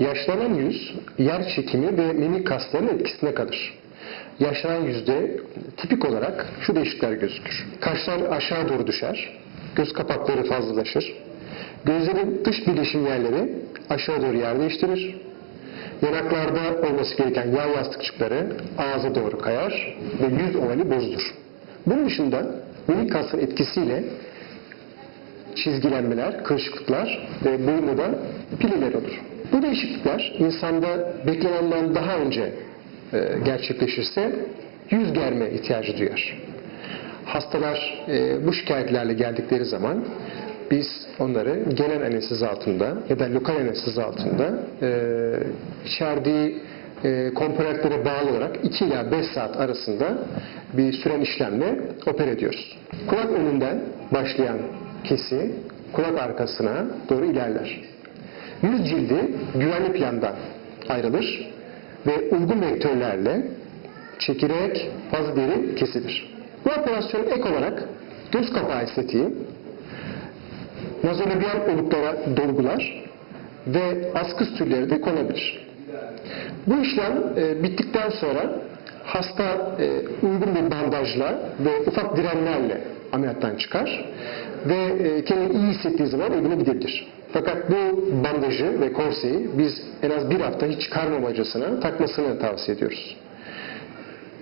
Yaşlanan yüz yer çekimi ve mimik kaslarının etkisinde kalır. Yaşlanan yüzde tipik olarak şu değişiklikler gözükür. Kaşlar aşağı doğru düşer, göz kapakları fazlalaşır, gözlerin dış birleşim yerleri aşağı doğru yer değiştirir, yanaklarda olması gereken yağ yastıkçıkları ağza doğru kayar ve yüz ovali bozulur. Bunun dışında mimik kasların etkisiyle çizgilenmeler, kırışıklıklar ve boyunda da pililer olur. Bu değişiklikler insanda beklenenden daha önce e, gerçekleşirse yüz germe ihtiyacı duyar. Hastalar e, bu şikayetlerle geldikleri zaman biz onları genel anestezi altında ya da lokal anestezi altında e, içerdiği e, komponentlere bağlı olarak 2 ila 5 saat arasında bir süren işlemle opere ediyoruz. Kulak önünden başlayan kesi kulak arkasına doğru ilerler. Yüz cildi güvenli plandan ayrılır ve uygun vektörlerle çekirek fazla deri kesilir. Bu operasyona ek olarak göz kapağı estetiği, nazolabial oluklara dolgular ve askı türleri de konabilir. Bu işlem e, bittikten sonra hasta e, uygun bir bandajla ve ufak direnlerle ameliyattan çıkar ve e, kendini iyi hissettiği zaman evine gidebilir. Fakat bu bandajı ve korseyi biz en az bir hafta hiç çıkarmamacasına takmasını tavsiye ediyoruz.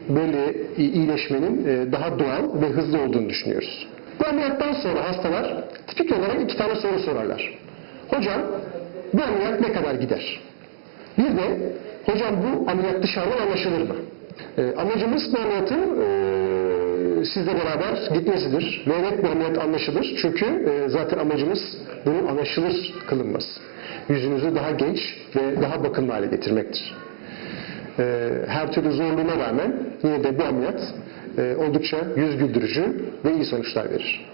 Böyle iyileşmenin e, daha doğal ve hızlı olduğunu düşünüyoruz. Bu ameliyattan sonra hastalar tipik olarak iki tane soru sorarlar. Hocam bu ameliyat ne kadar gider? Bir de hocam bu ameliyat dışarıdan anlaşılır mı? E, amacımız bu ameliyatın e, sizle beraber gitmesidir. Bu ameliyat anlaşılır. Çünkü e, zaten amacımız bunun anlaşılır kılınması. Yüzünüzü daha genç ve daha bakımlı hale getirmektir. E, her türlü zorluğuna rağmen yine de bu ameliyat e, oldukça yüz güldürücü ve iyi sonuçlar verir.